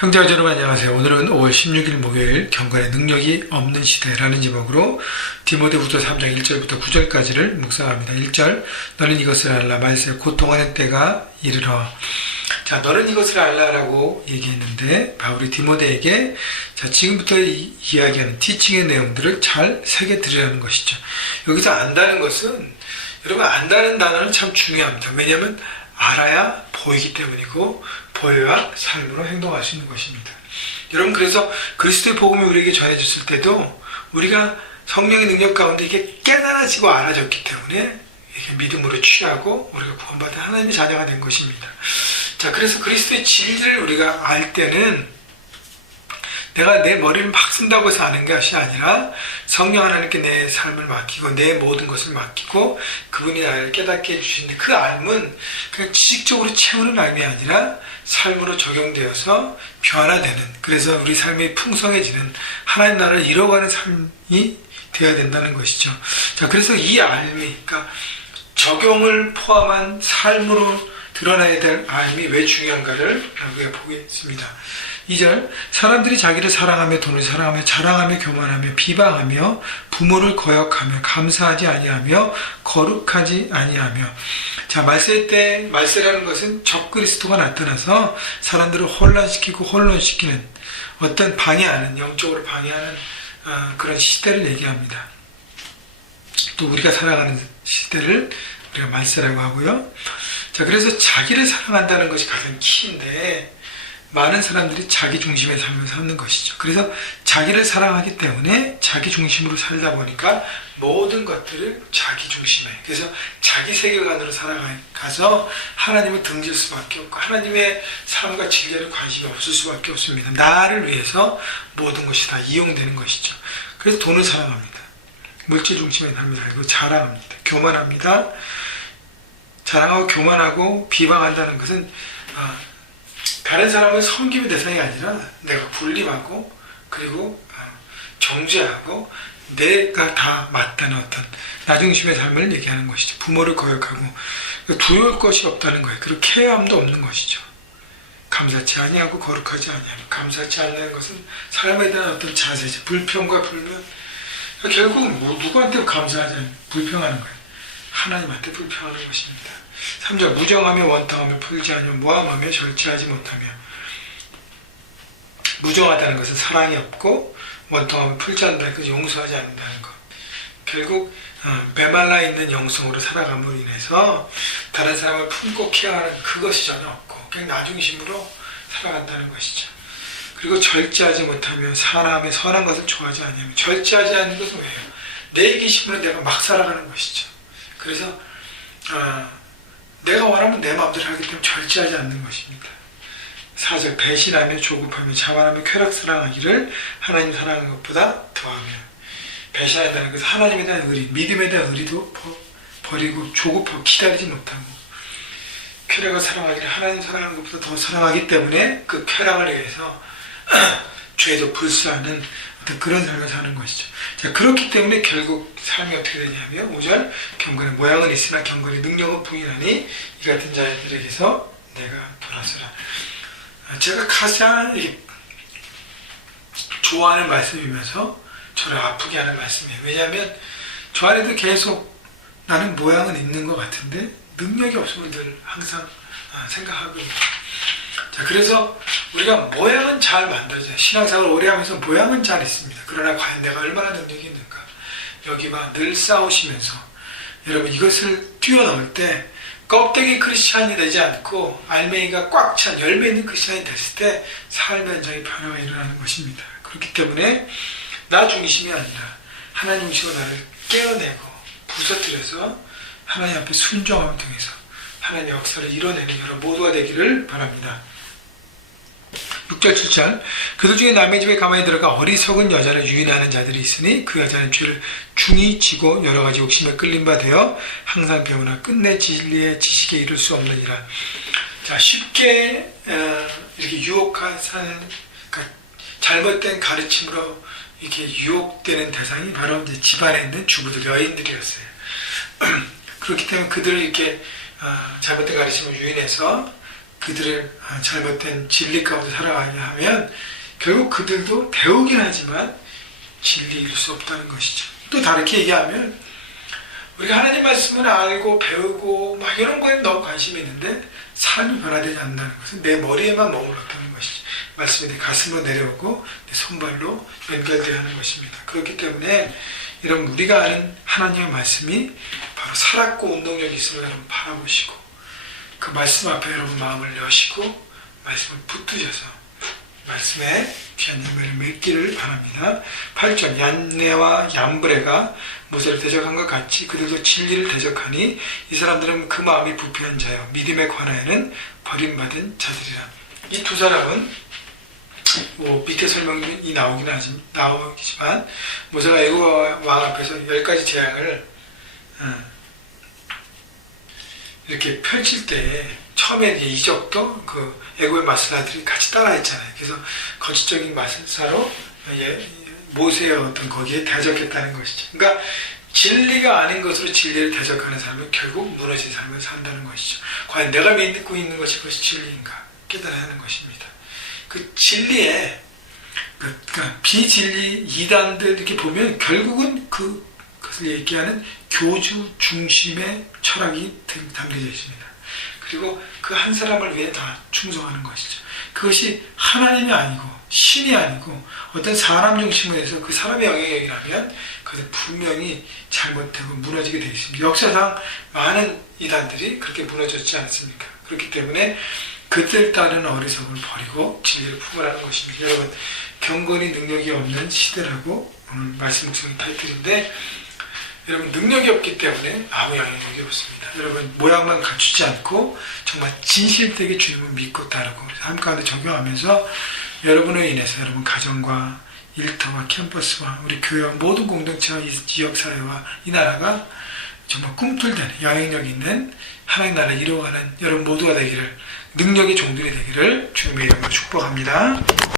형제와 여러분 안녕하세요. 오늘은 5월 16일 목요일 경건의 능력이 없는 시대라는 제목으로 디모데후서 3장 1절부터 9절까지를 묵상합니다. 1절 너는 이것을 알라 말세 고통하는 때가 이르러 자 너는 이것을 알라라고 얘기했는데 바울이 디모데에게 자 지금부터 이, 이야기하는 티칭의 내용들을 잘 새겨 들으라는 것이죠. 여기서 안다는 것은 여러분 안다는 단어는 참 중요합니다. 왜냐하면 알아야 보이기 때문이고 보여야 삶으로 있는 것입니다. 여러분 그래서 그리스도의 복음이 우리에게 전해졌을 때도 우리가 성령의 능력 가운데 이게 깨달아지고 알아졌기 때문에 믿음으로 취하고 우리가 구원받은 하나님의 자녀가 된 것입니다. 자 그래서 그리스도의 진리를 우리가 알 때는 내가 내 머리를 막 쓴다고 해서 아는 것이 아니라 성령 하나님께 내 삶을 맡기고 내 모든 것을 맡기고 그분이 나를 깨닫게 해주시는데 그 알은 그냥 지식적으로 채우는 알이 아니라 삶으로 적용되어서 변화되는 그래서 우리 삶이 풍성해지는 하나님 나라를 이뤄가는 삶이 되어야 된다는 것이죠. 자 그래서 이 알미 그러니까 적용을 포함한 삶으로 드러나야 될 알미 왜 중요한가를 우리가 보겠습니다. 2절 사람들이 자기를 사랑하며 돈을 사랑하며 자랑하며 교만하며 비방하며 부모를 거역하며 감사하지 아니하며 거룩하지 아니하며 자 말세 때 말세라는 것은 적그리스도가 나타나서 사람들을 혼란시키고 혼론시키는 어떤 방해하는 영적으로 방해하는 어, 그런 시대를 얘기합니다. 또 우리가 살아가는 시대를 우리가 말세라고 하고요. 자 그래서 자기를 사랑한다는 것이 가장 키인데 많은 사람들이 자기 중심의 삶을 사는 것이죠. 그래서 자기를 사랑하기 때문에 자기 중심으로 살다 보니까 모든 것들을 자기 중심에 그래서 자기 세계관으로 살아가서 하나님을 등질 수밖에 없고 하나님의 삶과 진리에는 관심이 없을 수밖에 없습니다. 나를 위해서 모든 것이 다 이용되는 것이죠. 그래서 돈을 사랑합니다. 물질 중심의 삶을 살고 자랑합니다. 교만합니다. 자랑하고 교만하고 비방한다는 것은 어, 다른 사람을 섬김의 대상이 아니라 내가 군림하고 그리고 어, 정죄하고 내가 다 맞다는 어떤 나중심의 삶을 얘기하는 것이죠. 부모를 거역하고 두려울 것이 없다는 거예요. 그리고 케어함도 없는 것이죠. 감사치 아니하고 거룩하지 아니하고 감사치 않는 것은 사람에 대한 어떤 자세죠. 불평과 불면 결국은 뭐 누구한테 감사하지 않고 불평하는 거예요. 하나님한테 불평하는 것입니다. 3절 무정하며 원통하며 풀지 않으며 모함하며 절제하지 못하며. 무정하다는 것은 사랑이 없고 원통하며 풀지 않는다는 것은 용서하지 않는다는 것. 결국 어, 메말라 있는 영성으로 살아감으로 인해서 다른 사람을 품고 케어하는 그것이 전혀 없고 그냥 나중심으로 살아간다는 것이죠. 그리고 절제하지 못하며 사람의 선한 것을 좋아하지 않으며 절제하지 않는 것은 왜요? 내 이기심으로 내가 막 살아가는 것이죠. 그래서 어, 내가 원하면 내 마음대로 하기 때문에 절제하지 않는 것입니다. 4절 배신하며 조급하며 자만하며 쾌락 사랑하기를 하나님 사랑하는 것보다 더하며 배신한다는 것은 하나님에 대한 의리, 믿음에 대한 의리도 버리고 조급하고 기다리지 못하고 쾌락을 사랑하기를 하나님 사랑하는 것보다 더 사랑하기 때문에 그 쾌락을 위해서 죄도 불수하는 그런 삶을 사는 것이죠. 자, 그렇기 때문에 결국 삶이 어떻게 되냐면 5절 경건의 모양은 있으나 경건의 능력은 부인하니 이 같은 자들에게서 내가 돌아서라. 아, 제가 가장 좋아하는 말씀이면서 저를 아프게 하는 말씀이에요. 왜냐하면 저 안에도 계속 나는 모양은 있는 것 같은데 능력이 없음을 늘 항상 아, 생각하고 자, 그래서 우리가 모양은 잘 만들어져요. 신앙생활 오래 하면서 모양은 잘 있습니다. 그러나 과연 내가 얼마나 능력이 있는가. 여기와 늘 싸우시면서 여러분 이것을 뛰어넘을 때 껍데기 크리스찬이 되지 않고 알맹이가 꽉 찬 열매 있는 크리스찬이 됐을 때 삶의 현장에 변화가 일어나는 것입니다. 그렇기 때문에 나 중심이 아니라 하나님 중심으로 나를 깨어내고 부서뜨려서 하나님 앞에 순종함을 통해서 하나님의 역사를 이뤄내는 여러분 모두가 되기를 바랍니다. 6절 7절. 그들 중에 남의 집에 가만히 들어가 어리석은 여자를 유인하는 자들이 있으니 그 여자는 죄를 중히 지고 여러 가지 욕심에 끌린 바 되어 항상 배우나 끝내 진리의 지식에 이를 수 없느니라. 자 쉽게 어, 이렇게 유혹하는 그러니까 잘못된 가르침으로 이렇게 유혹되는 대상이 바로 이제 집안에 있는 주부들 여인들이었어요. 그렇기 때문에 그들을 이렇게 어, 잘못된 가르침을 유인해서 그들을 아, 잘못된 진리 가운데 살아가게 하면 결국 그들도 배우긴 하지만 진리일 수 없다는 것이죠. 또 다르게 얘기하면 우리가 하나님 말씀을 알고 배우고 막 이런 거에 너무 관심이 있는데 삶이 변화되지 않는다는 것은 내 머리에만 머물렀다는 것이죠. 말씀이 내 가슴으로 내려오고 내 손발로 연결되어야 하는 것입니다. 그렇기 때문에 여러분 우리가 아는 하나님의 말씀이 바로 살았고 운동력이 있음을 여러분 바라보시고 그 말씀 앞에 여러분 마음을 여시고 말씀을 붙드셔서 말씀에 귀한 열매를 맺기를 바랍니다. 8절 얀네와 얀브레가 모세를 대적한 것 같이 그들도 진리를 대적하니 이 사람들은 그 마음이 부패한 자요 믿음에 관하여는 버림받은 자들이라. 이 두 사람은 뭐 밑에 설명이 나오긴 하지 나오지만 모세가 애굽 왕 앞에서 열 가지 재앙을 어, 이렇게 펼칠 때 처음에 이제 이적도 그 애고의 마술사들이 같이 따라했잖아요. 그래서 거짓적인 마술사로 예, 모세의 어떤 거기에 대적했다는 것이죠. 그러니까 진리가 아닌 것으로 진리를 대적하는 사람은 결국 무너진 삶을 산다는 것이죠. 과연 내가 믿고 있는 것이 그것이 진리인가 깨달아야 하는 것입니다. 그 진리에 그, 그러니까 비진리 이단들 이렇게 보면 결국은 그 그것을 얘기하는 교주 중심의 철학이 등- 담겨져 있습니다. 그리고 그 한 사람을 위해 다 충성하는 것이죠. 그것이 하나님이 아니고 신이 아니고 어떤 사람 중심으로 해서 그 사람의 영향력이라면 그것은 분명히 잘못되고 무너지게 되어 있습니다. 역사상 많은 이단들이 그렇게 무너졌지 않습니까? 그렇기 때문에 그들 따른 어리석을 버리고 진리를 품으라는 것입니다. 여러분 경건이 능력이 없는 시대라고 오늘 말씀 묵상의 타이틀인데 여러분 능력이 없기 때문에 아무 영향력이 없습니다. 여러분 모양만 갖추지 않고 정말 진실되게 주님을 믿고 따르고 삶 가운데 적용하면서 여러분으로 인해서 여러분 가정과 일터와 캠퍼스와 우리 교회와 모든 공동체와 이 지역 사회와 이 나라가 정말 꿈틀대는 영향력 있는 하나님 나라를 이루어가는 여러분 모두가 되기를 능력의 종들이 되기를 주님의 이름으로 축복합니다.